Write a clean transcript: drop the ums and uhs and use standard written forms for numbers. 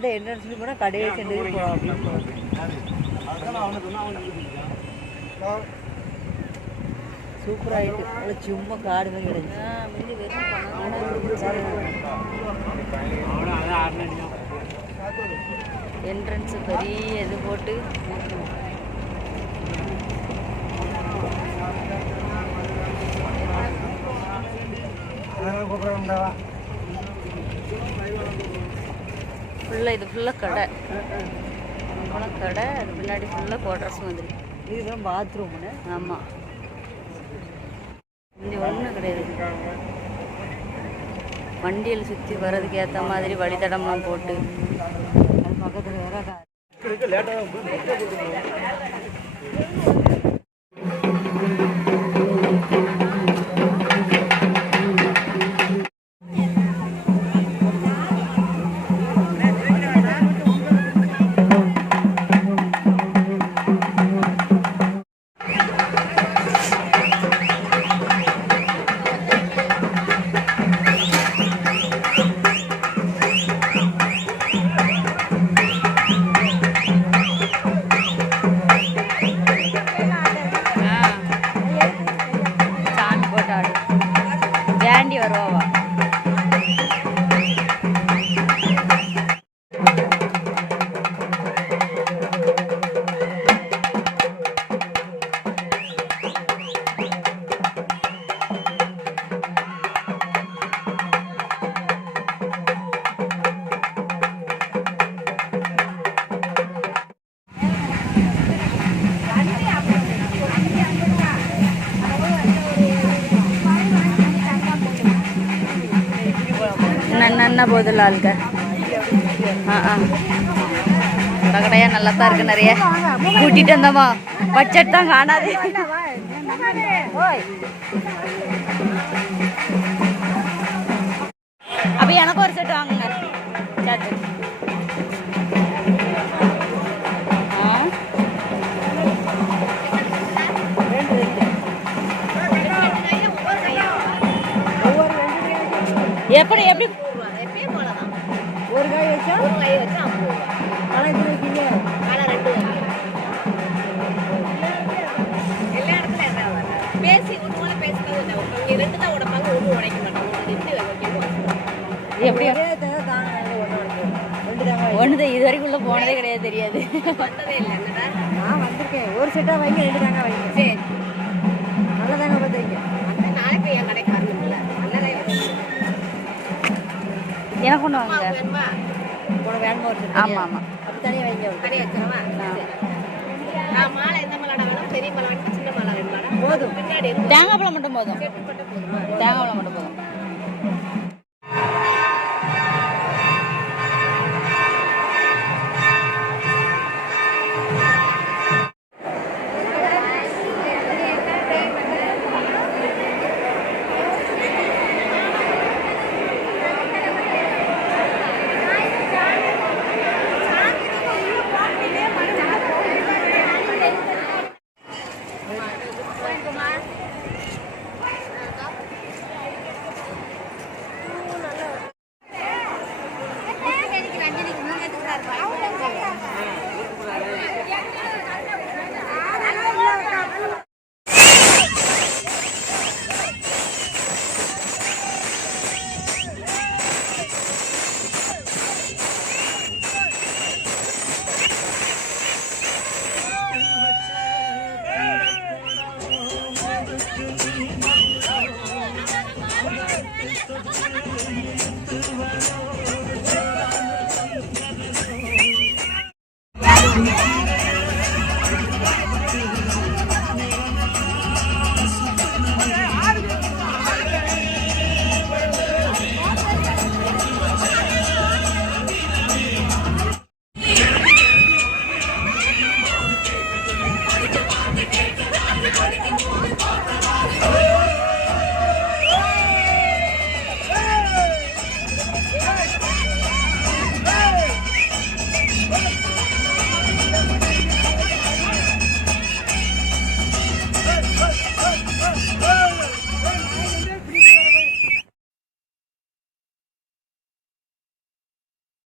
இந்த என்ட்ரன்ஸ்ல போனா கடையை சென்டருக்கு போலாம் அப்படின்னு சூப்பர் ஆயிட்டு. அது சும்மா காடு மாதிரி கிடைச்சு. என்ட்ரன்ஸ் பெரிய இது போட்டு ஃபுல்லாக இது ஃபுல்லாக கடை கடை. அது பின்னாடி ஃபுல்லாக குவார்டர்ஸ் மாதிரி. இதுதான் பாத்ரூம்னு. ஆமாம், இங்கே ஒன்றும் கிடையாது. வண்டியில் சுற்றி வர்றதுக்கு ஏற்ற மாதிரி வழித்தடம்லாம் போட்டு அது பக்கத்தில் வேற வேண்டி வருவாவா. நன்னா போதில்ல ஆளுக்க. கடையா நல்லா தான் இருக்கு. நிறைய கூட்டிட்டு வந்தோமா பட்ஜெட் தான் காணாது. அப்ப எனக்கு ஒரு செட் வாங்குங்க. எப்படி எப்படி ஒரு காய் வச்சா 50 ரூபா. ஆனால் இது வைக்கீங்க. ஆனால் 2 எல்லா இடத்துல பேசி ஒன்று பேசுறது 2 தான் உடைப்பாங்க, ஒன்று உடைக்க மாட்டாங்க. எப்படி ஒன்று தான் இது வரைக்கும் உள்ள போனதே கிடையாது, தெரியாது. வந்ததே இல்லை. நான் வந்திருக்கேன். ஒரு செட்டாக வைங்க, 2 தாங்க வைங்க. சரி, நல்லா தாங்க பார்த்துருங்க. அந்த நாளைக்கு என் கடைக்கு வரணும்ல. நல்லதாக எனக்கு ஒன்று வாங்க. வேணுமா? ஆமாம் ஆமாம். அப்படி தனியாக வைங்க. தனியாக வச்சுருவா. நான் மாலை எந்த மாலை வேணும்? பெரிய மாலை வேணும், சின்ன மாலை வேணும்? போதும். பின்னாடி தேங்காய் பழம் மட்டும் போதும். தேங்காய் பழம் மட்டும் போதும். Thank you.